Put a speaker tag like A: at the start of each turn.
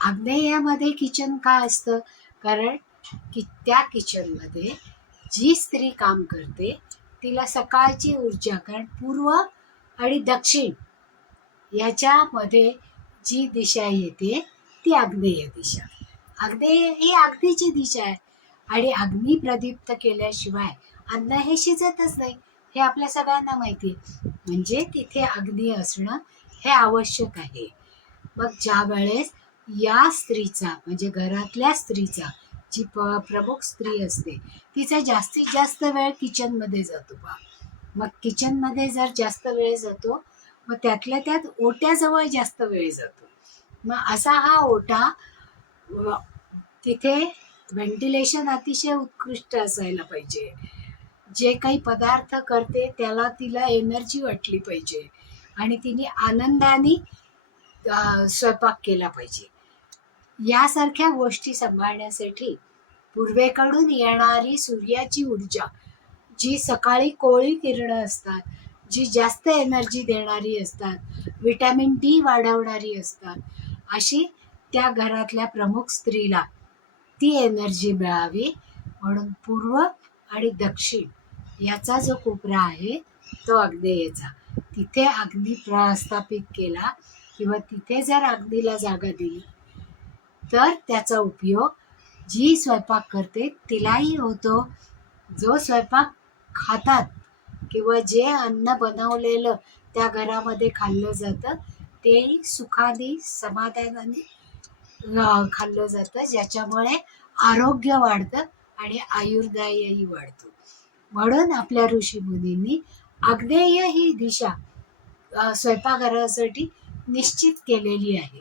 A: आग्नेयामध्ये kitchen का असतं? कारण की त्या किचनमध्ये जी स्त्री काम करते तिला सकाळची ऊर्जा कारण पूर्व आणि दक्षिण याच्यामध्ये जी दिशा येते ती आग्नेय दिशा. आग्नेय ही अग्नीची दिशा आहे. आणि अग्नी प्रदीप्त केल्याशिवाय अन्न हे शिजतच नाही. हे आपल्या सगळ्यांना माहिती आहे. म्हणजे तिथे अग्नी असणं हे आवश्यक आहे. मग ज्या वेळेस या स्त्रीचा म्हणजे घरातल्या स्त्रीचा जी प प्रमुख स्त्री असते तिचा जास्तीत जास्त वेळ किचनमध्ये जातो बा. मग किचनमध्ये जर जास्त वेळ जातो मग त्यातल्या त्यात ओट्याजवळ जास्त वेळ जातो. मग असा हा ओटा तिथे व्हेंटिलेशन अतिशय उत्कृष्ट असायला पाहिजे. जे काही पदार्थ करते त्याला तिला एनर्जी वाटली पाहिजे. आणि तिने आनंदाने स्वयंपाक केला पाहिजे. यासारख्या गोष्टी सांभाळण्यासाठी पूर्वेकडून येणारी सूर्याची ऊर्जा जी सकाळी कोळी किरणं असतात जी जास्त एनर्जी देणारी असतात विटॅमिन डी वाढवणारी असतात अशी त्या घरातल्या प्रमुख स्त्रीला ती एनर्जी मिळावी. म्हणून पूर्व आणि दक्षिण याचा जो कोपरा आहे तो अग्नेयेचा तिथे अग्नी प्रस्थापित केला किंवा तिथे जर अग्नीला जागा दिली तर त्याचा उपयोग जी स्वयंपाक करते तिलाही होतो. जो स्वयंपाक खातात किंवा जे अन्न बनवलेलं त्या घरामध्ये खाल्लं जातं तेही सुखाने समाधानाने खाल्लं जातं ज्याच्यामुळे आरोग्य वाढतं आणि आयुर्दायही वाढतो. म्हणून आपल्या ऋषीमुनींनी आग्नेय ही दिशा स्वयंपाकघरासाठी निश्चित केलेली आहे.